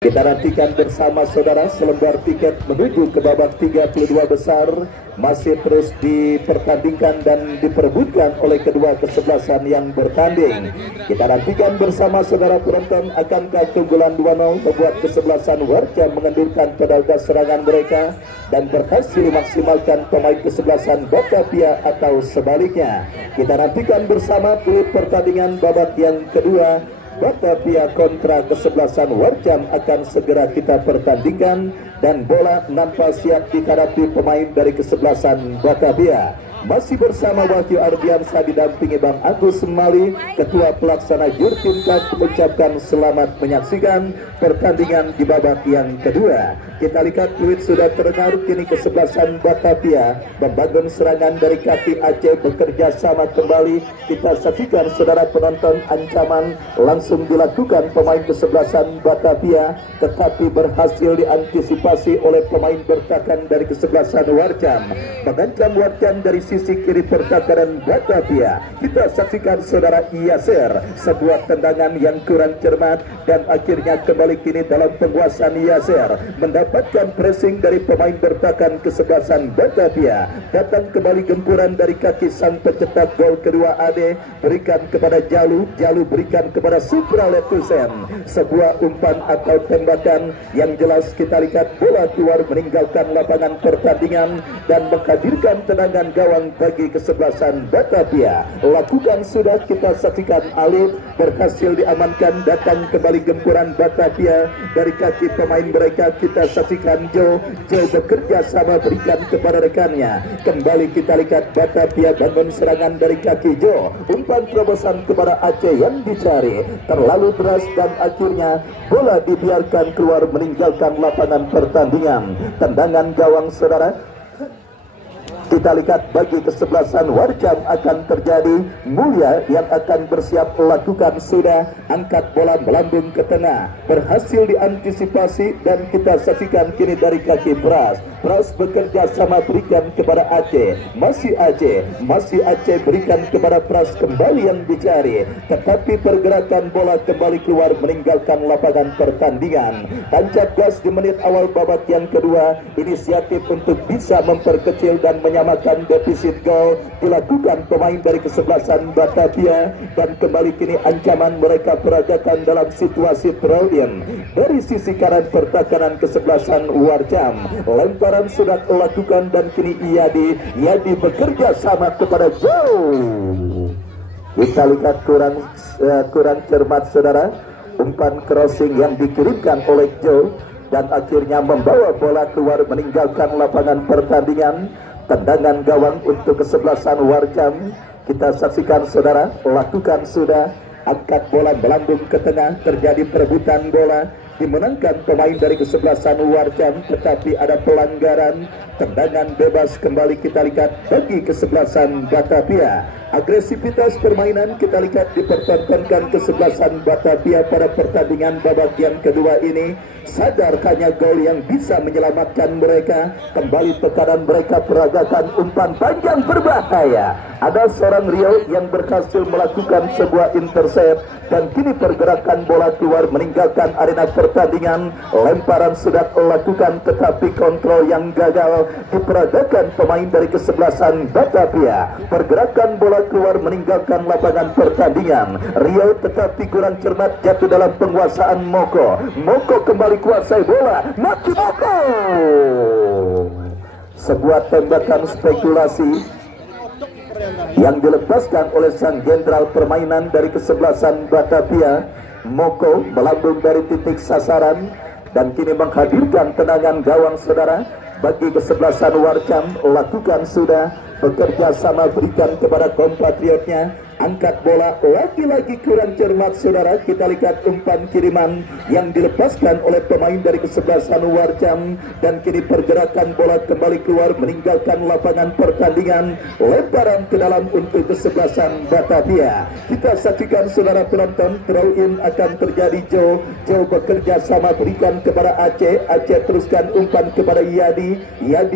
Kita nantikan bersama saudara selembar tiket menuju ke babak 32 besar masih terus dipertandingkan dan diperebutkan oleh kedua kesebelasan yang bertanding. Kita nantikan bersama saudara penonton, akankah keunggulan 2-0 membuat kesebelasan Warja mengendurkan pedal gas serangan mereka dan berhasil memaksimalkan pemain kesebelasan Batavia atau sebaliknya. Kita nantikan bersama peluit pertandingan babak yang kedua. Batavia kontra kesebelasan Warjam akan segera kita pertandingkan dan bola nampak siap dihadapi pemain dari kesebelasan Batavia. Masih bersama Wahyu Ardiansa didampingi Bang Agus Mali, Ketua Pelaksana Jurtimkat, mengucapkan selamat menyaksikan pertandingan di babak yang kedua. Kita lihat fluid sudah terdengar, kini kesebelasan Batavia membangun serangan dari kaki Aceh bekerja sama kembali. Kita saksikan saudara penonton, ancaman langsung dilakukan pemain kesebelasan Batavia, tetapi berhasil diantisipasi oleh pemain bertahan dari kesebelasan Warjam. Mengancam Warjam dari sisi kiri pertahanan Batavia. Kita saksikan saudara Yasir, sebuah tendangan yang kurang cermat dan akhirnya kembali kini dalam penguasaan Yasir, mendapatkan pressing dari pemain bertahan kesebelasan Batavia. Datang kembali gempuran dari kaki sang pencetak gol kedua Ade, berikan kepada Jalu, Jalu berikan kepada Supra Letusen. Sebuah umpan atau tembakan yang jelas, kita lihat bola keluar meninggalkan lapangan pertandingan dan menghadirkan tendangan gawang bagi kesebelasan Batavia. Lakukan sudah, kita saksikan Alif berhasil diamankan. Datang kembali gempuran Batavia dari kaki pemain mereka. Kita saksikan Joe bekerja sama berikan kepada rekannya. Kembali kita lihat Batavia bangun serangan dari kaki Joe. Umpan terobosan kepada Aceh yang dicari terlalu deras dan akhirnya bola dibiarkan keluar meninggalkan lapangan pertandingan. Tendangan gawang saudara. Kita lihat bagi kesebelasan Warjam akan terjadi. Mulia yang akan bersiap lakukan sudah, angkat bola melambung ke tengah, berhasil diantisipasi dan kita saksikan kini dari kaki Pras. Pras bekerja sama berikan kepada Aceh, masih Aceh berikan kepada Pras, kembali yang dicari, tetapi pergerakan bola kembali keluar meninggalkan lapangan pertandingan. Tancap gas di menit awal babak yang kedua, inisiatif untuk bisa memperkecil dan menyamakan defisit gol dilakukan pemain dari kesebelasan Batavia dan kembali kini ancaman mereka peragakan dalam situasi Traudian dari sisi kanan pertahanan kesebelasan Warjam. Lemparan sudah dilakukan dan kini Yadi bekerja sama kepada Joe. Kita lihat kurang cermat saudara, umpan crossing yang dikirimkan oleh Joe dan akhirnya membawa bola keluar meninggalkan lapangan pertandingan. Tendangan gawang untuk kesebelasan Warjam. Kita saksikan saudara, lakukan sudah, angkat bola melambung ke tengah, terjadi perebutan bola, dimenangkan pemain dari kesebelasan Warjam, tetapi ada pelanggaran. Tendangan bebas kembali kita lihat bagi kesebelasan Batavia. Agresivitas permainan kita lihat dipertontonkan kesebelasan Batavia pada pertandingan babak yang kedua ini. Sadar hanya gol yang bisa menyelamatkan mereka. Kembali tekanan mereka peragakan umpan panjang berbahaya. Ada seorang Riau yang berhasil melakukan sebuah intercept dan kini pergerakan bola keluar meninggalkan arena pertandingan. Lemparan sudah dilakukan tetapi kontrol yang gagal diperagakan pemain dari kesebelasan Batavia. Pergerakan bola keluar meninggalkan lapangan pertandingan. Riau tetapi kurang cermat, jatuh dalam penguasaan Moko. Moko kembali kuasai bola. Maki Moko. Sebuah tembakan spekulasi yang dilepaskan oleh sang jenderal permainan dari kesebelasan Batavia. Moko melambung dari titik sasaran dan kini menghadirkan tendangan gawang saudara bagi kesebelasan Warjam. Lakukan sudah, bekerja sama berikan kepada kompatriotnya. Angkat bola lagi-lagi kurang cermat saudara. Kita lihat umpan kiriman yang dilepaskan oleh pemain dari kesebelasan Warjam dan kini pergerakan bola kembali keluar meninggalkan lapangan pertandingan. Lemparan ke dalam untuk kesebelasan Batavia. Kita saksikan saudara penonton, throw in akan terjadi. Joe bekerja sama berikan kepada Aceh. Aceh teruskan umpan kepada Yadi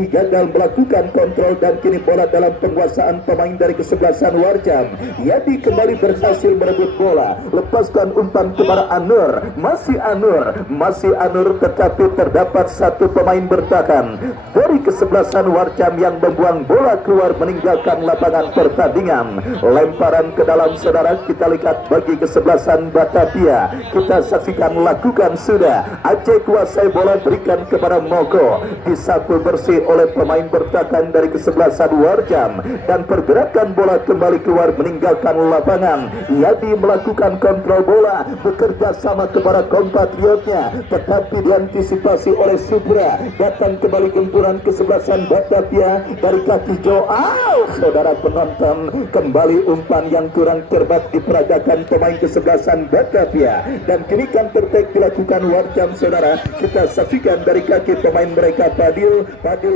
gagal melakukan kontrol dan kini bola dalam penguasaan pemain dari kesebelasan Warjam. Yadi kembali berhasil merebut bola, lepaskan umpan kepada Anur, masih Anur, tetapi terdapat satu pemain bertahan dari kesebelasan Warjam yang membuang bola keluar meninggalkan lapangan pertandingan. Lemparan ke dalam, saudara, kita lihat bagi kesebelasan Batavia. Kita saksikan, lakukan sudah. Aceh kuasai bola, berikan kepada Moko, disapu bersih oleh pemain bertahan dari kesebelasan Warjam, dan pergerakan bola kembali keluar meninggalkan lapangan. Yadi melakukan kontrol bola, bekerja sama kepada kompatriotnya, tetapi diantisipasi oleh Supra. Datang kembali gempuran kesebelasan Batavia dari kaki Joao. Saudara penonton, kembali umpan yang kurang cermat diperagakan pemain kesebelasan Batavia, dan kini counter attack dilakukan Warjam, saudara. Kita saksikan dari kaki pemain mereka, Padil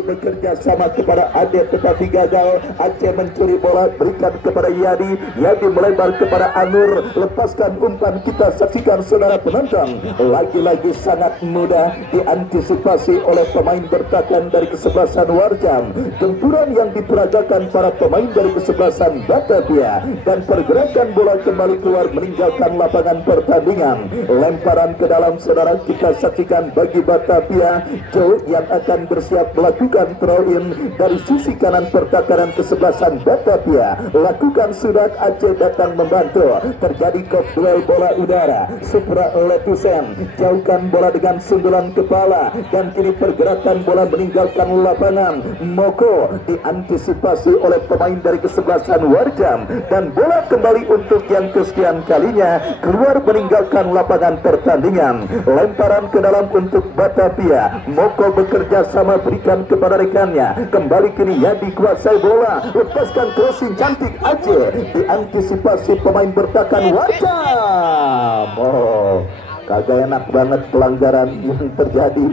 bekerja sama kepada Ade, tetapi gagal. Aceh mencuri bola, berikan kepada Yadi melebar kepada Anur, lepaskan umpan. Kita saksikan, saudara penonton, lagi-lagi sangat mudah diantisipasi oleh pemain bertahan dari kesebelasan Warjam. Gempuran yang diperagakan para pemain dari kesebelasan Batavia, dan pergerakan bola kembali keluar meninggalkan lapangan pertandingan. Lemparan ke dalam, saudara, kita saksikan bagi Batavia. Joe yang akan bersiap melakukan throw-in dari sisi kanan pertahanan kesebelasan Batavia. Lakukan sudah, Aceh datang membantu. Terjadi kop duel bola udara. Supra Letusen jauhkan bola dengan sundulan kepala, dan kini pergerakan bola meninggalkan lapangan. Moko diantisipasi oleh pemain dari kesebelasan Warjam, dan bola kembali untuk yang kesekian kalinya keluar meninggalkan lapangan pertandingan. Lemparan ke dalam untuk Batavia. Moko bekerja sama, berikan kepada rekannya. Kembali kini Yadi kuasai bola, lepaskan crossing cantik Aceh, diantisipasi pemain bertahan Warjam. Oh, kagak enak banget pelanggaran yang terjadi,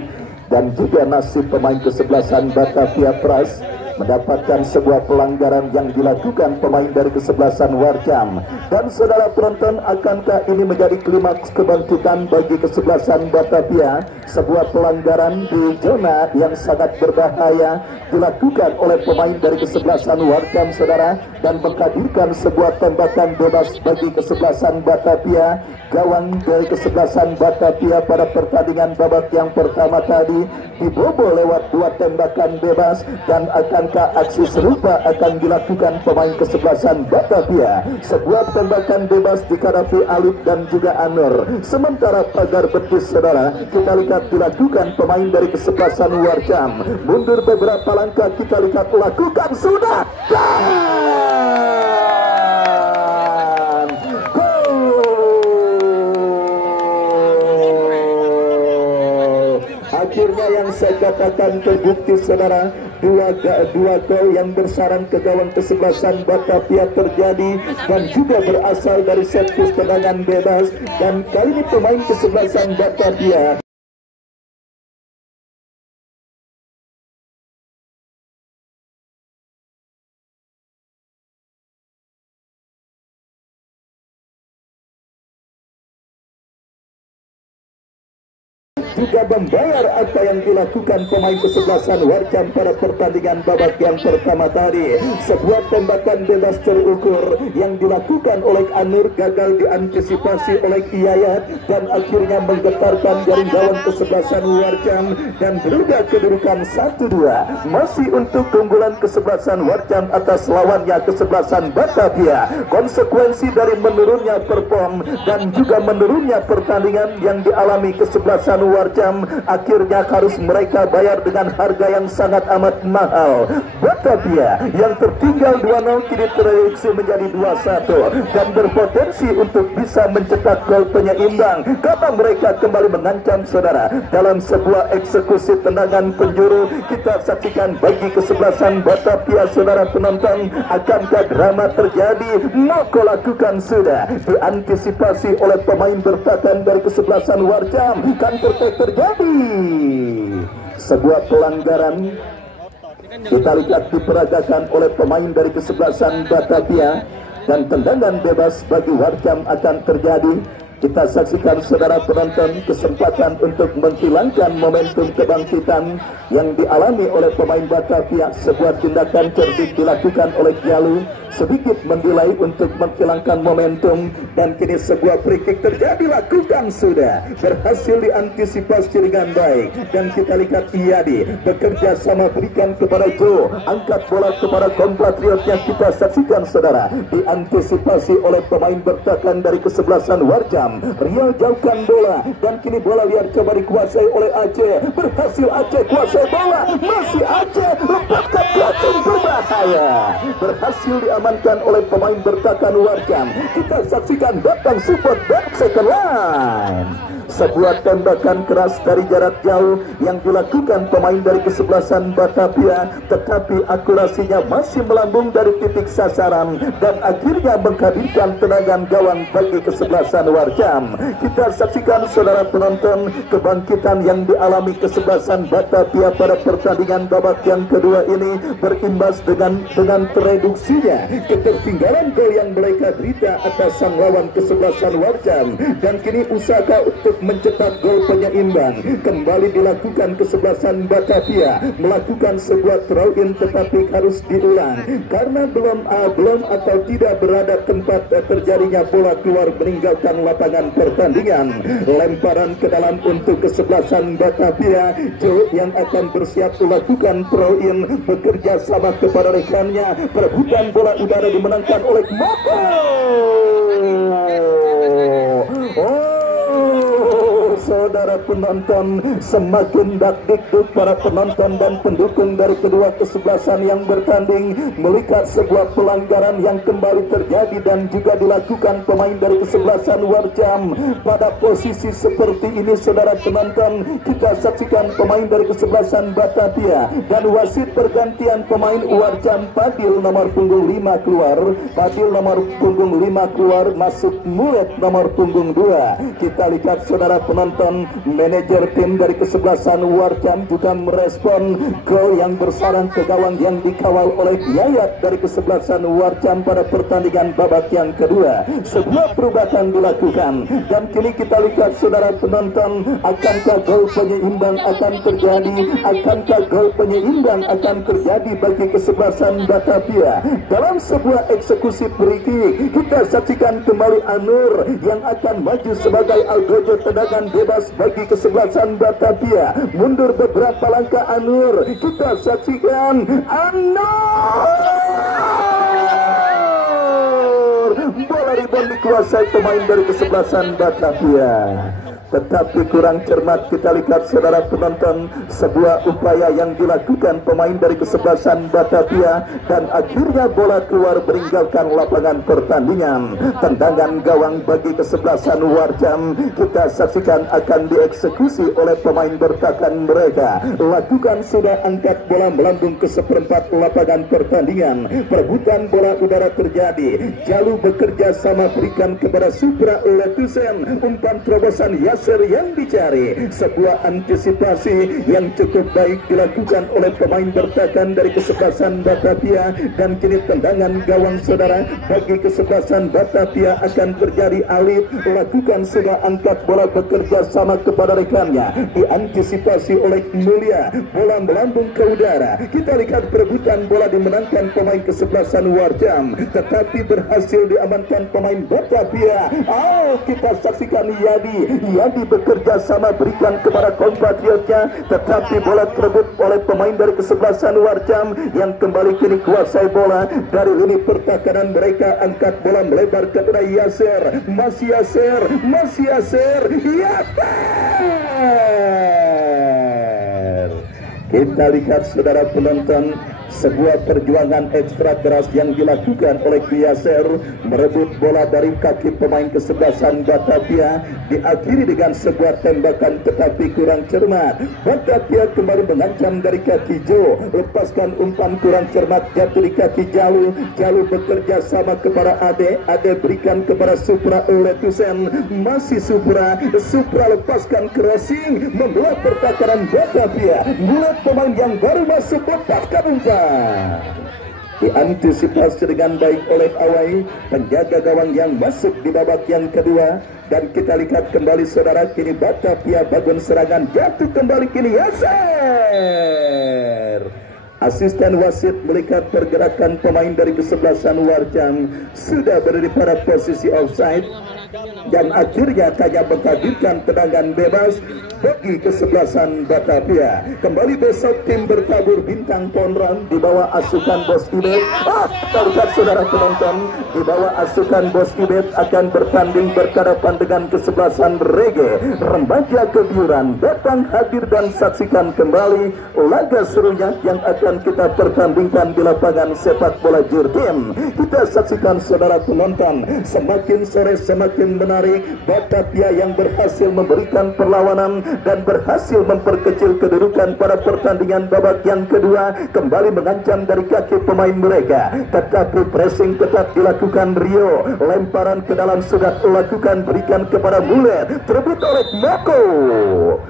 dan juga nasib pemain kesebelasan Batavia Pras mendapatkan sebuah pelanggaran yang dilakukan pemain dari kesebelasan Warjam. Dan saudara penonton, akankah ini menjadi klimaks kebangkitan bagi kesebelasan Batavia? Sebuah pelanggaran di zona yang sangat berbahaya dilakukan oleh pemain dari kesebelasan Warjam, saudara, dan menghadirkan sebuah tembakan bebas bagi kesebelasan Batavia. Gawang dari kesebelasan Batavia pada pertandingan babak yang pertama tadi dibobol lewat dua tembakan bebas, dan akankah aksi serupa akan dilakukan pemain kesebelasan Batavia? Sebuah tembakan bebas dihadapi Alif dan juga Anur. Sementara pagar betis, saudara, kita lihat dilakukan pemain dari kesebelasan Warjam. Mundur beberapa langkah, kita lihat lakukan sudah. Akhirnya yang saya katakan terbukti, saudara. Dua gol yang bersarang ke gawang kesebelasan Batavia terjadi, dan juga berasal dari set piece tendangan bebas. Dan kali ini pemain kesebelasan Batavia juga membayar apa yang dilakukan pemain kesebelasan Warjam pada pertandingan babak yang pertama tadi. Sebuah tembakan bebas terukur yang dilakukan oleh Anur gagal diantisipasi oleh Yayat, dan akhirnya menggetarkan jaring gawang kesebelasan Warjam, dan berubah kedudukan 1-2. Masih untuk keunggulan kesebelasan Warjam atas lawannya kesebelasan Batavia. Konsekuensi dari menurunnya perform dan juga menurunnya pertandingan yang dialami kesebelasan Warjam, akhirnya harus mereka bayar dengan harga yang sangat amat mahal. Batavia yang tertinggal 2-0 kini tereaksi menjadi 2-1 dan berpotensi untuk bisa mencetak gol penyeimbang karena mereka kembali mengancam, saudara, dalam sebuah eksekusi tendangan penjuru. Kita saksikan bagi kesebelasan Batavia, saudara penonton, akankah drama terjadi? Moko lakukan sudah, diantisipasi oleh pemain bertahan dari kesebelasan Warjam. Counter terjadi sebuah pelanggaran, kita lihat diperagakan oleh pemain dari kesebelasan Batavia, dan tendangan bebas bagi Warjam akan terjadi. Kita saksikan saudara penonton kesempatan untuk menghilangkan momentum kebangkitan yang dialami oleh pemain Batavia. Sebuah tindakan cerdik dilakukan oleh Jalu, sedikit mendelay untuk menghilangkan momentum, dan kini sebuah free kick terjadi, lakukan sudah, berhasil diantisipasi dengan baik. Dan kita lihat Iyadi bekerja sama, berikan kepada Joe, angkat bola kepada kompatriot yang kita saksikan saudara, diantisipasi oleh pemain bertahan dari kesebelasan Warjam. Rio jauhkan bola, dan kini bola liar coba dikuasai oleh Aceh, berhasil Aceh kuasai bola, masih Aceh lepaskan belakang berbahaya, berhasil diamankan oleh pemain bertahan Warjam. Kita saksikan datang support back second line, sebuah tembakan keras dari jarak jauh yang dilakukan pemain dari kesebelasan Batavia, tetapi akurasinya masih melambung dari titik sasaran dan akhirnya menghadirkan tendangan gawang bagi kesebelasan Warjam. Kita saksikan saudara penonton kebangkitan yang dialami kesebelasan Batavia pada pertandingan babak yang kedua ini berimbas dengan tereduksinya ketertinggalan gol yang mereka derita atas sang lawan kesebelasan Warjam, dan kini usaha untuk mencetak gol penyeimbang kembali dilakukan kesebelasan Batavia, melakukan sebuah throw-in tetapi harus diulang karena belum atau tidak berada tempat terjadinya bola keluar meninggalkan lapangan pertandingan. Lemparan ke dalam untuk kesebelasan Batavia, Joe yang akan bersiap melakukan throw-in, bekerja sama kepada rekannya, perebutan bola udara dimenangkan oleh Moko. Saudara penonton, semakin dak-dikduk para penonton dan pendukung dari kedua kesebelasan yang bertanding melihat sebuah pelanggaran yang kembali terjadi dan juga dilakukan pemain dari kesebelasan Warjam. Pada posisi seperti ini saudara penonton, kita saksikan pemain dari kesebelasan Batavia dan wasit pergantian pemain Warjam. Padil nomor punggung 5 keluar, Padil nomor punggung 5 keluar, masuk Mulet nomor punggung 2. Kita lihat saudara penonton, manajer tim dari kesebelasan Warjam juga merespon gol yang bersarang ke gawang yang dikawal oleh Yayat dari kesebelasan Warjam pada pertandingan babak yang kedua. Sebuah perubahan dilakukan dan kini kita lihat saudara penonton, akankah gol penyeimbang akan terjadi? Akankah gol penyeimbang akan terjadi bagi kesebelasan Batavia? Dalam sebuah eksekusi free kick, kita saksikan kembali Anur yang akan maju sebagai algojo tendangan bebas bagi kesebelasan Batavia. Mundur beberapa langkah Anur, kita saksikan Anur, bola rebound dikuasai pemain dari kesebelasan Batavia, tetapi kurang cermat. Kita lihat saudara penonton, sebuah upaya yang dilakukan pemain dari kesebelasan Batavia dan akhirnya bola keluar meninggalkan lapangan pertandingan. Tendangan gawang bagi kesebelasan Warjam kita saksikan akan dieksekusi oleh pemain bertahan mereka. Lakukan sudah, angkat bola melambung ke seperempat lapangan pertandingan. Perebutan bola udara terjadi. Jalu bekerja sama, berikan kepada Supra Letusen, umpan terobosan Yasser yang dicari. Sebuah antisipasi yang cukup baik dilakukan oleh pemain bertahan dari kesebelasan Batavia dan kini tendangan gawang saudara bagi kesebelasan Batavia akan terjadi. Alif lakukan sudah, angkat bola bekerja sama kepada rekannya, diantisipasi oleh Mulia, bola melambung ke udara. Kita lihat perebutan bola dimenangkan pemain kesebelasan Warjam tetapi berhasil diamankan pemain Batavia. Kita saksikan Yadi bekerja sama, berikan kepada kompatriotnya tetapi bola terebut oleh pemain dari kesebelasan Warjam yang kembali kini kuasai bola dari lini pertahanan mereka. Angkat bola melebar kepada Yasser, masih Yasser, Kita lihat saudara penonton, sebuah perjuangan ekstra keras yang dilakukan oleh Yasser merebut bola dari kaki pemain kesebelasan Batavia, diakhiri dengan sebuah tembakan tetapi kurang cermat. Batavia kembali mengancam dari kaki Joe, lepaskan umpan kurang cermat, jatuh di kaki Jalu bekerja sama kepada Ade berikan kepada Supra Letusen, masih Supra lepaskan crossing, membelah pertahanan Batavia. Mulut pemain yang baru masuk, lepaskan umpan, diantisipasi dengan baik oleh Awai, penjaga gawang yang masuk di babak yang kedua. dan kita lihat kembali saudara, kini Batavia bangun serangan, jatuh kembali kini Yaser. Asisten wasit melihat pergerakan pemain dari kesebelasan Warjam sudah berada pada posisi offside, dan akhirnya hanya menghadirkan tendangan bebas bagi kesebelasan Batavia. Kembali besok tim bertabur Bintang Ponran di bawah asukan Bos Ibet. Terlihat saudara penonton, di bawah asukan Bos Ibet akan bertanding berhadapan dengan kesebelasan Rege Remaja Kebiuran. Datang hadir dan saksikan kembali laga serunya yang akan kita pertandingkan di lapangan sepak bola Jurgen. Kita saksikan saudara penonton, semakin sore semakin menarik. Batavia yang berhasil memberikan perlawanan dan berhasil memperkecil kedudukan pada pertandingan babak yang kedua, kembali mengancam dari kaki pemain mereka, tetapi pressing ketat dilakukan Rio, lemparan ke dalam sudah dilakukan, berikan kepada Muller, terbit oleh Moko.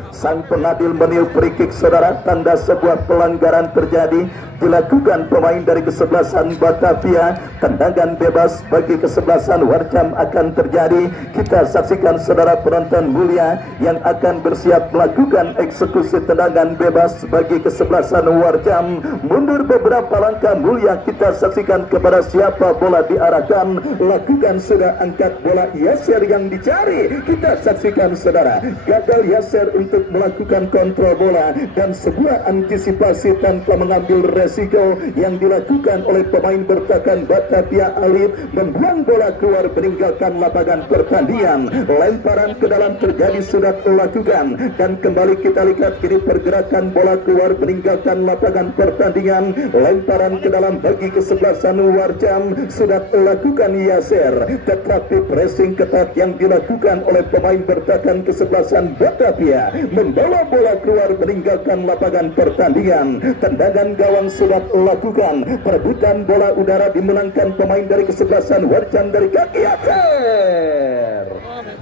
Sang penadil meniup free kick saudara, tanda sebuah pelanggaran terjadi dilakukan pemain dari kesebelasan Batavia. Tendangan bebas bagi kesebelasan Warjam akan terjadi. Kita saksikan saudara penonton mulia yang akan bersiap melakukan eksekusi tendangan bebas bagi kesebelasan Warjam. Mundur beberapa langkah mulia, kita saksikan kepada siapa bola diarahkan, lakukan sudah, angkat bola Yaser yang dicari. Kita saksikan saudara, gagal Yaser untuk melakukan kontrol bola dan sebuah antisipasi tanpa mengambil resiko yang dilakukan oleh pemain bertahan Batavia Alif, membuang bola keluar meninggalkan lapangan pertandingan. Lemparan ke dalam terjadi sudah dilakukan, dan kembali kita lihat kini pergerakan bola keluar meninggalkan lapangan pertandingan. Lemparan ke dalam bagi kesebelasan Warjam sudah dilakukan Yaser, tetapi pressing ketat yang dilakukan oleh pemain bertahan kesebelasan Batavia membawa bola keluar meninggalkan lapangan pertandingan. Tendangan gawang sudah dilakukan, perebutan bola udara dimenangkan pemain dari kesebelasan Warjam dari kaki Yaser.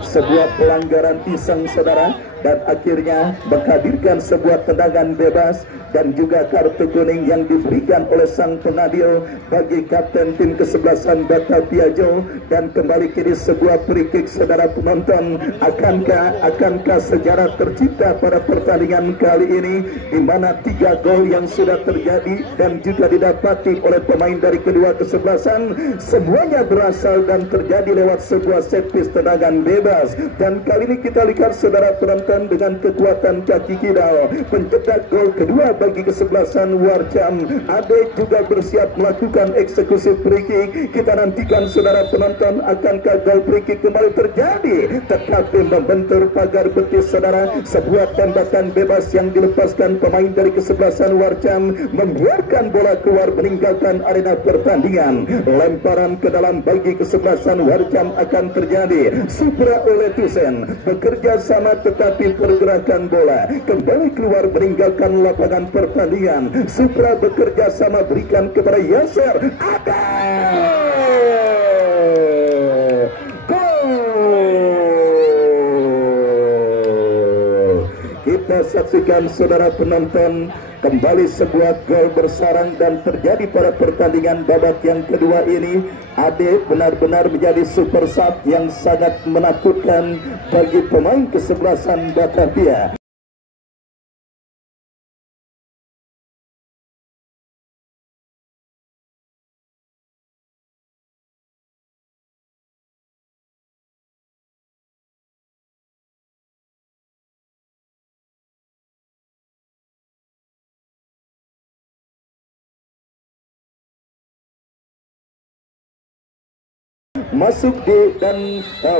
Sebuah pelanggaran iseng saudara, dan akhirnya menghadirkan sebuah tendangan bebas dan juga kartu kuning yang diberikan oleh sang penadil bagi kapten tim kesebelasan Batavia Jo. Dan kembali kini sebuah free kick saudara penonton. Akankah sejarah tercipta pada pertandingan kali ini, di mana 3 gol yang sudah terjadi dan juga didapati oleh pemain dari kedua kesebelasan, semuanya berasal dan terjadi lewat sebuah set piece tendangan bebas. Dan kali ini kita lihat saudara penonton, dengan kekuatan kaki kidal pencetak gol kedua bagi kesebelasan Warjam. Ade juga bersiap melakukan eksekusi free kick. Kita nantikan saudara penonton, akankah gol free kick kembali terjadi, tetapi membentur pagar betis saudara. Sebuah tembakan bebas yang dilepaskan pemain dari kesebelasan Warjam membiarkan bola keluar meninggalkan arena pertandingan. Lemparan ke dalam bagi kesebelasan Warjam akan terjadi. Supra Oletusen bekerja sama, tetapi pergerakan bola kembali keluar meninggalkan lapangan pertandingan. Supra bekerja sama, berikan kepada Yaser. Ada gol. Kita saksikan saudara penonton, kembali sebuah gol bersarang dan terjadi pada pertandingan babak yang kedua ini. Ade benar-benar menjadi super sub yang sangat menakutkan bagi pemain kesebelasan Batavia.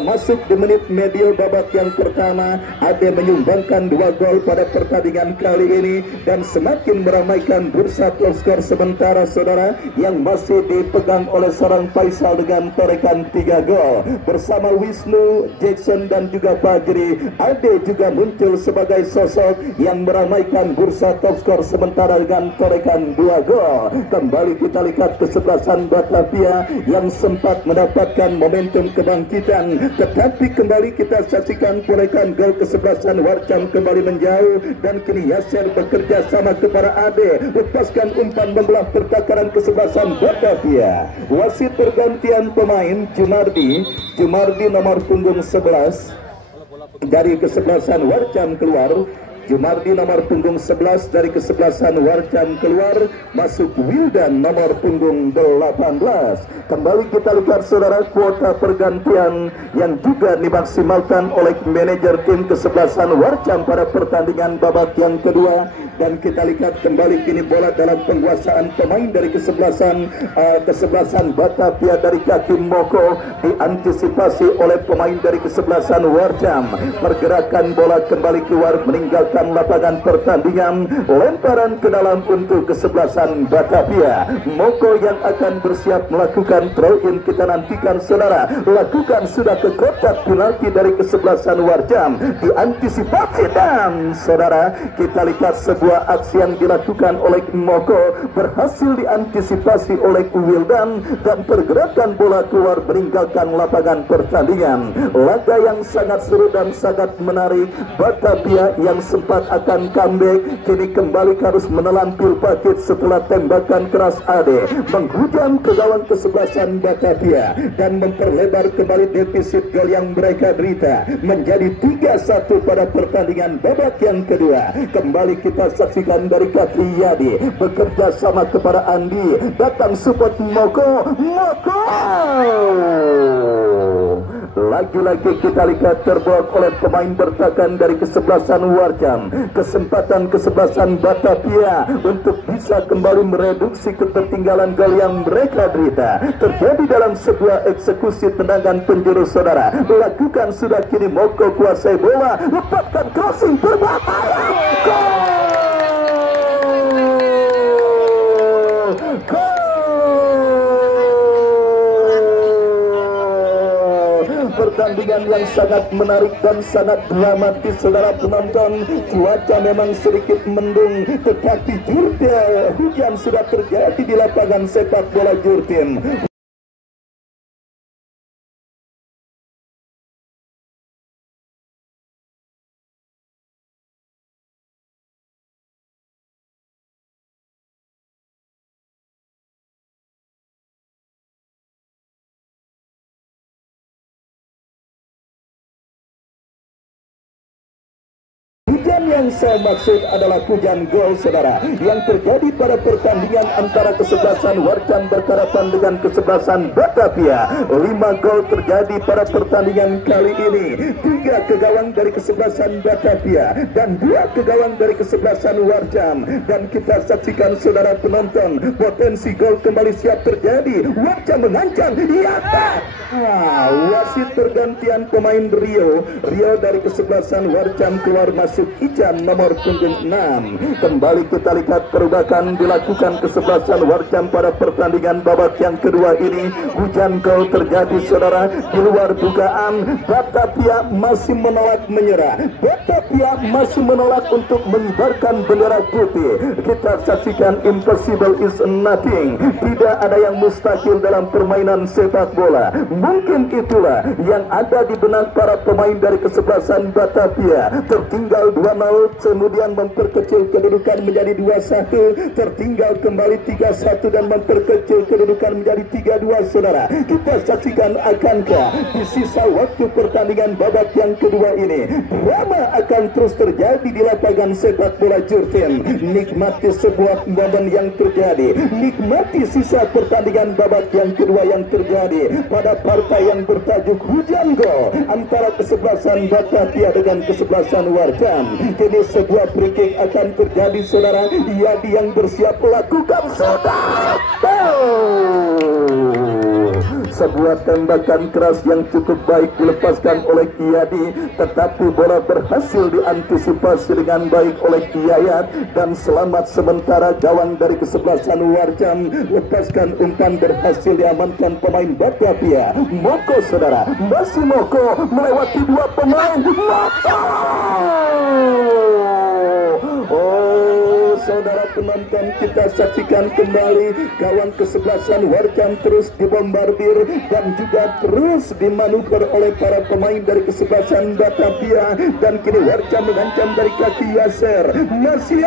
Masuk di menit medio babak yang pertama, Ade menyumbangkan 2 gol pada pertandingan kali ini dan semakin meramaikan bursa top skor sementara saudara, yang masih dipegang oleh seorang Faisal dengan torekan 3 gol. Bersama Wisnu, Jackson dan juga Fajri, Ade juga muncul sebagai sosok yang meramaikan bursa top skor sementara dengan torekan 2 gol. Kembali kita lihat kesebelasan Batavia yang sempat mendapat menciptakan momentum kebangkitan, tetapi kembali kita saksikan perolehan gol kesebelasan Warjam kembali menjauh, dan kini Yasser bekerja sama kepada Ade, lepaskan umpan membelah pertakaran kesebelasan Batavia. Wasit pergantian pemain Jumardi nomor punggung 11 dari kesebelasan Warjam keluar. Jumardi nomor punggung 11 dari kesebelasan Warjam keluar, masuk Wildan nomor punggung 18. Kembali kita lihat saudara, kuota pergantian yang juga dimaksimalkan oleh manajer tim kesebelasan Warjam pada pertandingan babak yang kedua. Dan kita lihat kembali kini bola dalam penguasaan pemain dari kesebelasan Batavia dari kaki Moko, diantisipasi oleh pemain dari kesebelasan Warjam. Pergerakan bola kembali keluar meninggalkan lapangan pertandingan, lemparan ke dalam untuk kesebelasan Batavia. Moko yang akan bersiap melakukan throw-in, kita nantikan saudara. Lakukan sudah ke kotak penalti dari kesebelasan Warjam, diantisipasi, dan saudara kita lihat sebuah aksi yang dilakukan oleh Moko berhasil diantisipasi oleh Wildan, dan pergerakan bola keluar meninggalkan lapangan pertandingan. Laga yang sangat seru dan sangat menarik. Batavia yang sempat akan comeback kini kembali harus menelan pil pahit setelah tembakan keras Ade menghujam ke gawang kesebelasan Batavia dan memperlebar kembali defisit gol yang mereka derita menjadi 3-1 pada pertandingan babak yang kedua. Kembali kita saksikan dari kaki Yadi bekerja sama kepada Andi, datang support Moko. Lagi-lagi kita lihat terblok oleh pemain bertahan dari kesebelasan Warjam. Kesempatan kesebelasan Batavia untuk bisa kembali mereduksi ketertinggalan gol yang mereka derita terjadi dalam sebuah eksekusi tendangan penjuru saudara. Lakukan sudah kini Moko kuasai bola, lepaskan crossing berbahaya. Pertandingan yang sangat menarik dan sangat dramatis saudara penonton. Cuaca memang sedikit mendung, tetapi hujan sudah terjadi di lapangan sepak bola Jurtin. Yang saya maksud adalah hujan gol saudara yang terjadi pada pertandingan antara kesebelasan Warjam berhadapan dengan kesebelasan Batavia. 5 gol terjadi pada pertandingan kali ini, 3 ke gawang dari kesebelasan Batavia dan 2 ke gawang dari kesebelasan Warjam. Dan kita saksikan saudara penonton, potensi gol kembali siap terjadi. Warjam mengancam, wasit pergantian pemain Rio dari kesebelasan Warjam keluar, masuk Ijan nomor punggung 6. Kembali kita lihat perubahan dilakukan kesebelasan Warjam pada pertandingan babak yang kedua ini. Hujan gol terjadi saudara di luar dugaan. Batavia masih menolak menyerah. Batavia masih menolak untuk mengibarkan bendera putih. Kita saksikan impossible is nothing. Tidak ada yang mustahil dalam permainan sepak bola. Mungkin itulah yang ada di benak para pemain dari kesebelasan Batavia. Tertinggal 2-0, kemudian memperkecil kedudukan menjadi 2-1, tertinggal kembali 3-1 dan memperkecil kedudukan menjadi 3-2 saudara. Kita saksikan akankah di sisa waktu pertandingan babak yang kedua ini drama akan terus terjadi di lapangan sepak bola Jurtin. Nikmati sebuah momen yang terjadi, nikmati sisa pertandingan babak yang kedua yang terjadi pada partai yang bertajuk hujan gol antara kesebelasan Batavia dengan kesebelasan Warjam. Kini sebuah free kick akan terjadi saudara. Yadi yang bersiap melakukan sebuah tembakan keras yang cukup baik dilepaskan oleh Yadi, tetapi bola berhasil diantisipasi dengan baik oleh Yayat dan selamat sementara gawang dari kesebelasan Warjam. Lepaskan umpan berhasil diamankan pemain Batavia. Moko saudara, masih Moko melewati 2 pemain. Moko! Oh saudara penonton, kita saksikan kembali gawang kesebelasan Warjam terus dibombardir dan juga terus dimanuver oleh para pemain dari kesebelasan Batavia, dan kini Warjam mengancam dari kaki Yasser, masih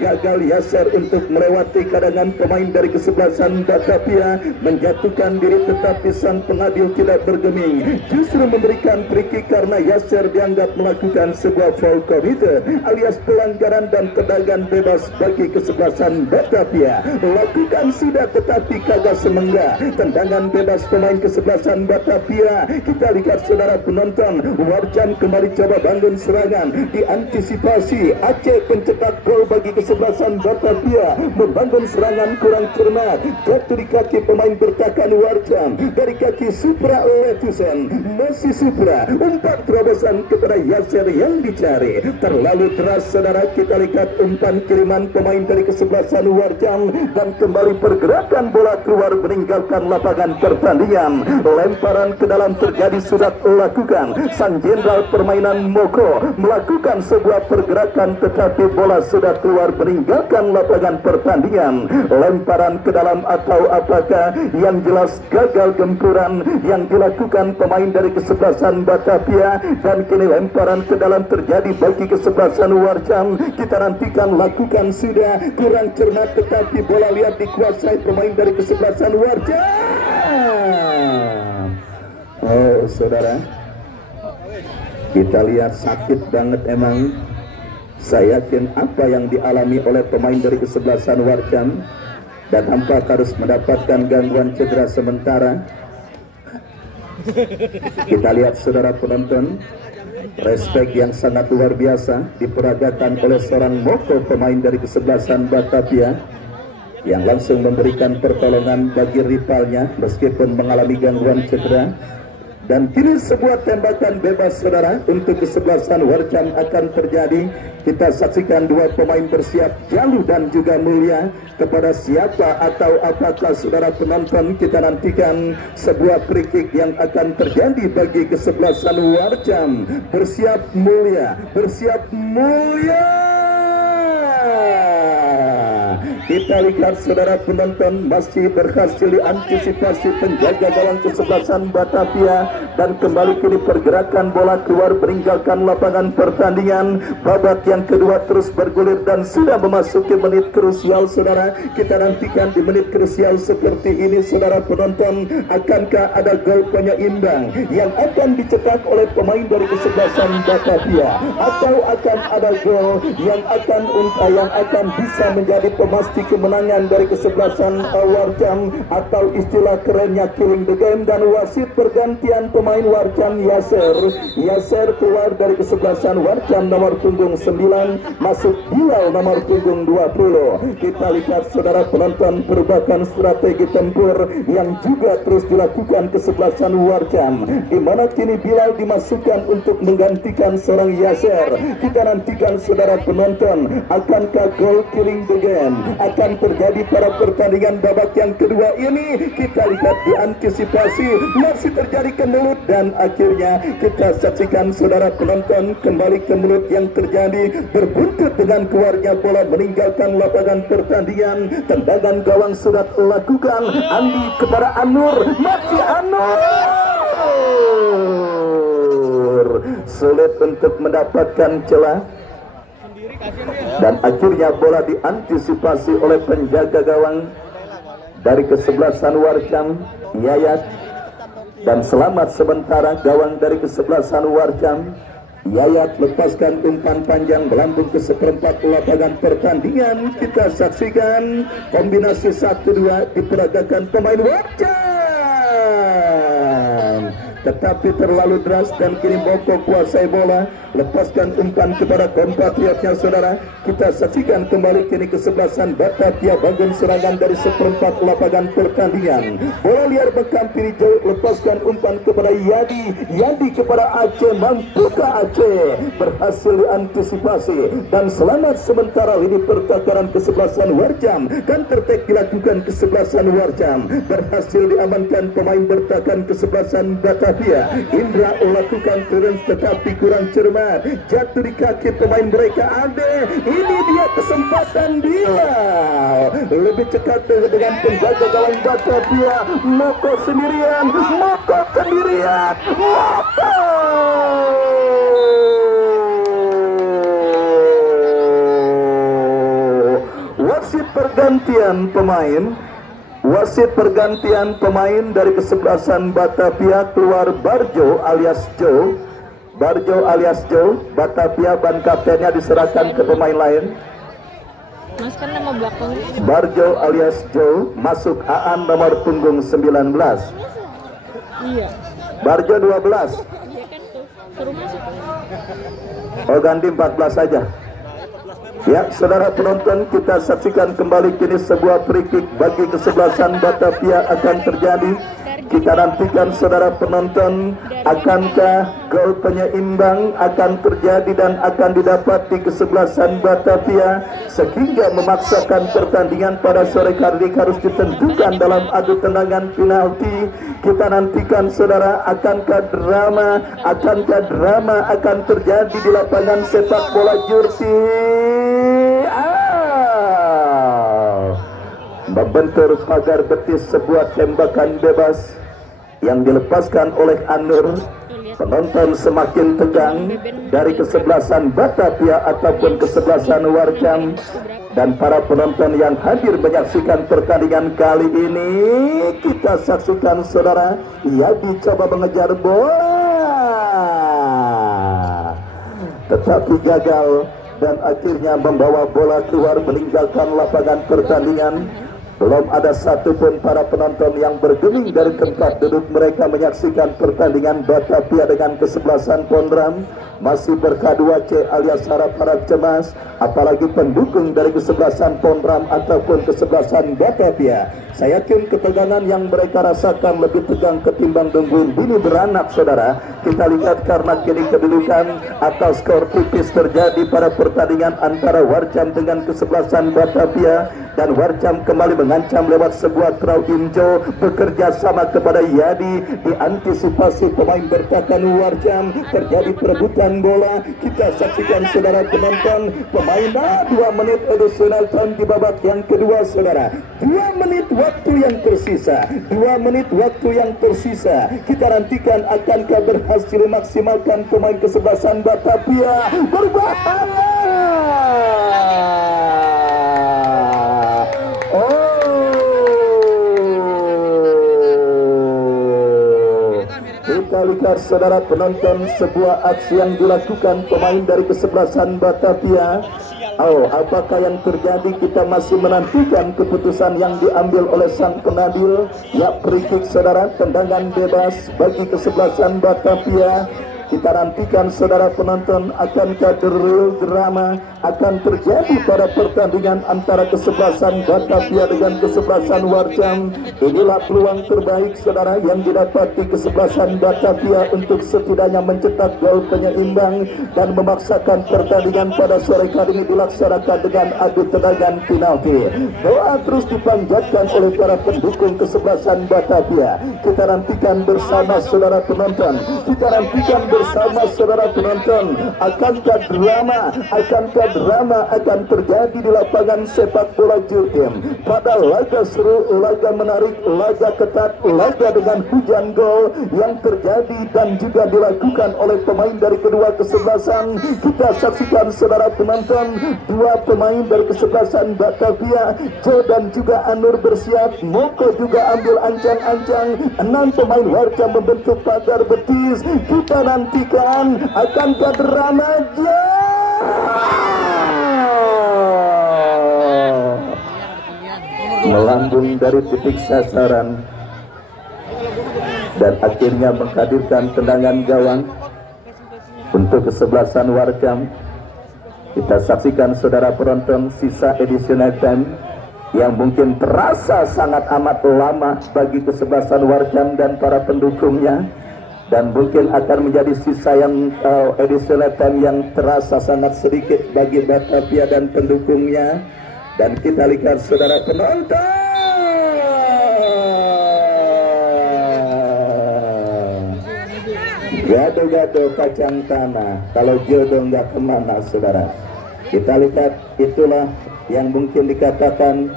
gagal Yasser untuk melewati kadangan pemain dari kesebelasan Batavia, menjatuhkan diri, tetapi sang pengadil tidak bergeming, justru memberikan free kick karena Yasser dianggap melakukan sebuah foul committed alias pelanggaran dan tendangan bebas bagi kesebelasan Batavia. Lakukan sudah tetapi kagak semenggak tendangan bebas pemain kesebelasan Batavia. Kita lihat saudara penonton, Warjam kembali coba bangun serangan, diantisipasi Aceh pencetak gol bagi kesebelasan Batavia, membangun serangan kurang cermat, jatuh di kaki pemain bertahan Warjam dari kaki Supra Letusen, masih Supra, umpan terobosan kepada Yasser yang dicari, terlalu deras saudara. Kita lihat umpan kiriman pemain dari kesebelasan Warjam dan kembali pergerakan bola keluar meninggalkan lapangan pertandingan. Lemparan ke dalam terjadi sudah lakukan, sang jenderal permainan Moko melakukan sebuah pergerakan tetapi bola sudah keluar meninggalkan lapangan pertandingan. Lemparan ke dalam atau apakah, yang jelas gagal gempuran yang dilakukan pemain dari kesebelasan Batavia, dan kini lemparan ke dalam terjadi bagi kesebelasan Warjam. Kita nantikan, lakukan sudah kurang cermat tetapi bola lihat dikuasai pemain dari kesebelasan Warjam. Oh saudara, kita lihat sakit banget emang. Saya yakin apa yang dialami oleh pemain dari kesebelasan Warjam, dan nampak harus mendapatkan gangguan cedera sementara. Kita lihat saudara penonton, respek yang sangat luar biasa diperagakan oleh seorang Moko pemain dari kesebelasan Batavia yang langsung memberikan pertolongan bagi rivalnya meskipun mengalami gangguan cedera. Dan kini sebuah tembakan bebas saudara untuk kesebelasan Warjam akan terjadi. Kita saksikan dua pemain bersiap, Jalu dan juga Mulia. Kepada siapa atau apakah saudara penonton, kita nantikan sebuah free kick yang akan terjadi bagi kesebelasan Warjam. Bersiap Mulia, bersiap Mulia. Kita lihat saudara penonton, masih berhasil diantisipasi penjaga gawang kesebelasan Batavia, dan kembali kini pergerakan bola keluar meninggalkan lapangan pertandingan. Babak yang kedua terus bergulir dan sudah memasuki menit krusial saudara. Kita nantikan di menit krusial seperti ini saudara penonton, akankah ada gol penyeimbang yang akan dicetak oleh pemain dari kesebelasan Batavia, atau akan ada gol yang akan bisa menjadi pemastikan kemenangan dari kesebelasan Warjam, atau istilah kerennya killing the game. Dan wasit pergantian pemain Warjam, Yasser keluar dari kesebelasan Warjam nomor punggung 9, masuk Bilal nomor punggung 20. Kita lihat saudara penonton perubahan strategi tempur yang juga terus dilakukan kesebelasan Warjam, di mana kini Bilal dimasukkan untuk menggantikan seorang Yasser. Kita nantikan saudara penonton, akankah gol killing the game akan terjadi pada pertandingan babak yang kedua ini. Kita lihat diantisipasi, masih terjadi kemelut, dan akhirnya kita saksikan saudara penonton kembali kemelut yang terjadi berbuntut dengan keluarnya bola meninggalkan lapangan pertandingan. Tendangan gawang sudah lakukan, Andi kepada Anur, mati Anur, sulit untuk mendapatkan celah. Dan akhirnya bola diantisipasi oleh penjaga gawang dari kesebelasan Warjam, Yayat, dan selamat sementara gawang dari kesebelasan Warjam. Yayat lepaskan umpan panjang melambung ke seperempat lapangan pertandingan. Kita saksikan kombinasi 1-2 diperagakan pemain Warjam, tetapi terlalu deras, dan kini Moko kuasai bola, lepaskan umpan kepada kompatriotnya saudara. Kita saksikan kembali kini kesebelasan Batavia bangun serangan dari seperempat lapangan pertandingan. Bola liar menghampiri jauh, lepaskan umpan kepada Yadi kepada Aceh, mampukah Aceh, berhasil diantisipasi, dan selamat sementara lini pertahanan kesebelasan Warjam. Counter attack dilakukan kesebelasan Warjam, berhasil diamankan pemain bertahan kesebelasan Batavia. Batavia. Indra melakukan clearance tetapi kurang cermat, jatuh di kaki pemain mereka. Ade, ini dia kesempatan dia, lebih cepat dengan penjaga gawang Batavia. Moko sendirian, Moko. Wasit pergantian pemain dari kesebelasan Batavia. Keluar Barjo alias Joe. Batavia, ban kaptennya diserahkan ke pemain lain. Mas kan nama belakang. Barjo alias Joe masuk. Aan nomor punggung 19. Iya. Barjo 12. Iya kan tuh. Suruh masuk. Oh, ganti 14 saja. Ya, saudara penonton, kita saksikan kembali kini sebuah free kick bagi kesebelasan Batavia akan terjadi. Kita nantikan saudara penonton, akankah gol penyeimbang akan terjadi dan akan didapat di kesebelasan Batavia sehingga memaksakan pertandingan pada sore hari harus ditentukan dalam adu tendangan penalti. Kita nantikan saudara, akankah drama akan terjadi di lapangan sepak bola Jursi. Membentur pagar betis sebuah tembakan bebas yang dilepaskan oleh Anur. Penonton semakin tegang dari kesebelasan Batavia ataupun kesebelasan Warjam, dan para penonton yang hadir menyaksikan pertandingan kali ini. Kita saksikan saudara, ia dicoba mengejar bola tetapi gagal dan akhirnya membawa bola keluar meninggalkan lapangan pertandingan. Belum ada satupun para penonton yang bergeming dari tempat duduk mereka menyaksikan pertandingan Batavia dengan kesebelasan Pondram. Masih berK2C alias harap-harap cemas, apalagi pendukung dari kesebelasan Pondram ataupun kesebelasan Batavia. Saya yakin ketegangan yang mereka rasakan lebih tegang ketimbang Dunggun Bini beranak, saudara. Kita lihat karena kini kedudukan atau skor tipis terjadi pada pertandingan antara Warjam dengan kesebelasan Batavia, dan Warjam kembali mengancam lewat sebuah throw injo bekerja sama kepada Yadi. Diantisipasi pemain bertahan Warjam, terjadi perebutan bola. Kita saksikan saudara penonton, pemain 2 menit additional time di babak yang kedua, saudara. 2 menit waktu yang tersisa, 2 menit waktu yang tersisa. Kita nantikan akankah berhasil memaksimalkan pemain kesebelasan Batavia. Berbahaya. Kita lihat saudara penonton, sebuah aksi yang dilakukan pemain dari kesebelasan Batavia. Apakah yang terjadi? Kita masih menantikan keputusan yang diambil oleh sang penadil. Ya, free kick saudara, tendangan bebas bagi kesebelasan Batavia. Kita nantikan saudara penonton, akankah real drama akan terjadi pada pertandingan antara kesebelasan Batavia dengan kesebelasan Warjam. Inilah peluang terbaik saudara yang didapati kesebelasan Batavia untuk setidaknya mencetak gol penyeimbang dan memaksakan pertandingan pada sore hari ini dilaksanakan dengan adu tendangan penalti. Doa terus dipanjatkan oleh para pendukung kesebelasan Batavia. Kita nantikan bersama saudara penonton, bersama saudara penonton, akankah drama akan terjadi di lapangan sepak bola Jurtim pada laga seru, laga menarik, laga ketat, laga dengan hujan gol yang terjadi dan juga dilakukan oleh pemain dari kedua kesebelasan. Kita saksikan saudara penonton, 2 pemain dari kesebelasan Batavia, Jo dan juga Anur bersiap, Moko juga ambil ancang-ancang, 6 pemain Warjam membentuk pagar betis. Kita nantikan akankah drama melambung dari titik sasaran dan akhirnya menghadirkan tendangan gawang untuk kesebelasan Warjam. Kita saksikan saudara penonton sisa additional time yang mungkin terasa sangat amat lama bagi kesebelasan Warjam dan para pendukungnya, dan mungkin akan menjadi sisa yang additional time yang terasa sangat sedikit bagi Batavia dan pendukungnya. Dan kita lihat saudara penonton, Gado-gado kacang tanah, kalau jodoh nggak kemana saudara. Kita lihat, itulah yang mungkin dikatakan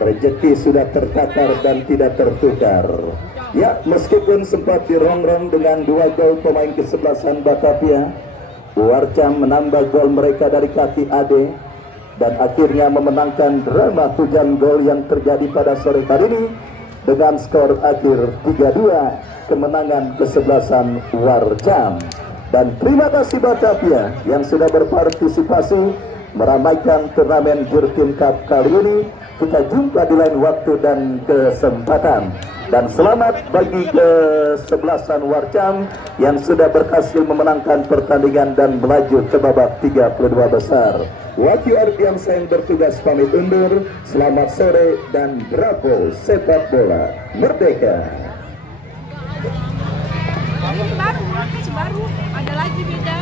rezeki sudah tertakar dan tidak tertukar. Ya, meskipun sempat dirongrong dengan 2 gol pemain kesebelasan Batavia, Warcam menambah gol mereka dari kaki Ade dan akhirnya memenangkan drama hujan gol yang terjadi pada sore hari ini dengan skor akhir 3-2, kemenangan kesebelasan Warcam. Dan terima kasih Batavia yang sudah berpartisipasi meramaikan turnamen Jurtin Cup kali ini. Kita jumpa di lain waktu dan kesempatan. Dan selamat bagi kesebelasan Warcam yang sudah berhasil memenangkan pertandingan dan melaju ke babak 32 besar. Wakil Ardiansa yang bertugas pamit undur. Selamat sore dan bravo sepak bola merdeka. Ini baru, ada lagi beda.